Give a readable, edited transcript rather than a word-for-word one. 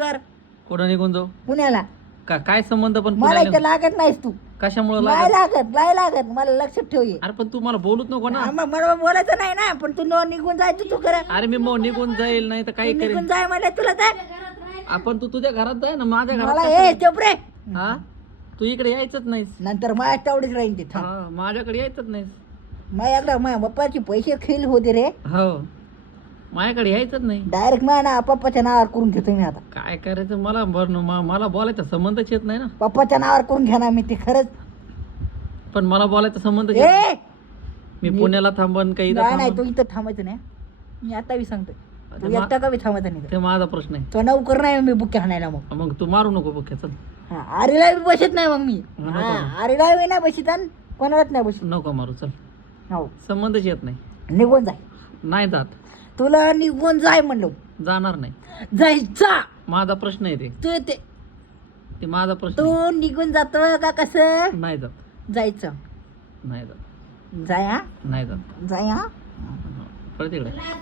कर कुठं निघून जाऊ पुण्याला. काय संबंध पण मला पुण्याला? इथं लागत नाहीस तू. कशामुळे नाही लागत मला लक्षात ठेव ये. अरे पण तू मला बोलूच नको ना. मग मला बोलायचं नाही ना, पण तू निघून जायचं तू करा. अरे मी मग निघून जाईल नाही तर काही निघून करेल. जाय म्हणलं तुला तर. आपण तू तुझ्या घरात जाय ना, माझ्या घरात मला कशाला? ए चुप रे. हा तू इकडे यायचंच नाहीस. नंतर माझ्या तेवढीच राहील ते. थांब. हा माझ्याकडे यायचंच नाहीस. माझ्याकडे माझ्या पप्पाचे पैसे खेळ होते रे. हो माझ्याकडे यायचंच नाही. डायरेक्ट माझ्या ना पप्पाच्या नावावर करून घेतो मी आता. काय करायचं मला मला बोलायचा संबंधच येत नाही ना. पप्पाच्या नावावर करून घेणार मी ते खरंच. पण मला बोलायचा संबंधच येत नाही. ए मी पुण्याला थांबन काही नाही तू इथं थांबायचं नाही. मी आता बी सांगतोय तू एकटा का बी थांबायचं नाही. ते माझा प्रश्न आहे. तो नौकर नाही मी बुके हाणायला. मग तू मारू नको बुक्या चल. हा आरीला बी बसत नाही मग मी. नको. हा आरीला बी नाही बसत आणि कोणालाच नाही बसत. नको मारू चल. हो संबंधच येत नाही. निघून जाय. नाही जात. तुला निघून जाय म्हणलो. जाणार नाही. जायचा माझा प्रश्न आहे ते. तू ते माझा प्रश्न आहे. तू निघून जातो का कसं? नाही जात. जायचं. नाही जात. जाय हा नाही जात. जाय हा परत इकडे